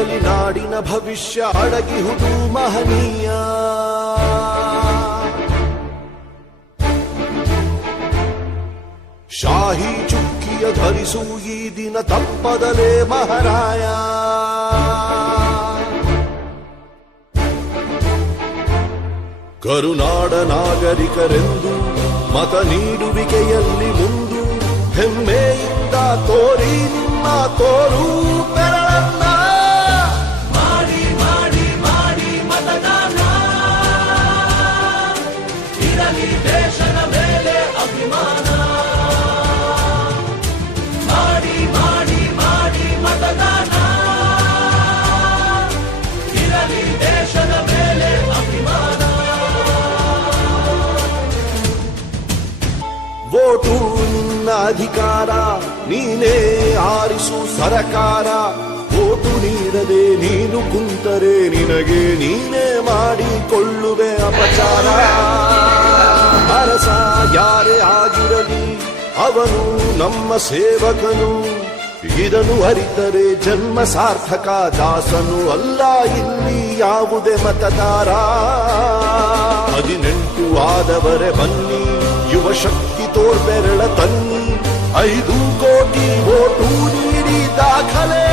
ಕೈಗಳಲ್ಲಿ ನಾಡಿನ ಭವಿಷ್ಯ ಅಡಗಿಹುದು ಮಹನೀಯ. ಶಾಹಿ ಚುಕ್ಕಿಯ ಧರಿಸು ಈ ದಿನ ತಪ್ಪದಲೇ ಮಹಾರಾಯ. ಕರುನಾಡ ನಾಗರಿಕರೆಂದು ಮತ ನೀಡುವಿಕೆಯಲ್ಲಿ ಮುಂದು ಹೆಮ್ಮೆಯಿಂದ ತೋರಿ ನಿಮ್ಮ ತೋರು ಬೆರಳನ್ನ. ಮಾಡಿ ಮಾಡಿ ಮಾಡಿ ಮತದಾನ, ಇರಲಿ ದೇಶದ ಮೇಲೆ ಅಭಿಮಾನ. ಮಾಡಿ ಮಾಡಿ ಮಾಡಿ ಮತದಾನ, ಇರಲಿ ದೇಶದ ಮೇಲೆ ಅಭಿಮಾನ. ವೋಟು ನಿನ್ನ ಅಧಿಕಾರ, ನೀನೇ ಆರಿಸು ಸರಕಾರ. ವೋಟು ನೀಡದೆ ನೀನು ಕುಂತರೆ ನಿನಗೆ ನೀನೇ ಮಾಡಿಕೊಳ್ಳುವೆ ಅಪಚಾರ. ಅರಸ ಯಾರೇ ಆಗಿರಲಿ ಅವನು ನಮ್ಮ ಸೇವಕನು, ಇದನ್ನು ಅರಿತರೆ ಜನ್ಮ ಸಾರ್ಥಕ. ದಾಸನು ಅಲ್ಲ ಇಲ್ಲಿ ಯಾವುದೇ ಮತದಾರ. 18 ಆದವರೆ ಬನ್ನಿ, ಯುವ ಶಕ್ತಿ ತೋರ್ಬೆರಳ ತನ್ನಿ. 5 ಕೋಟಿ ವೋಟು ನೀಡಿ ದಾಖಲೆ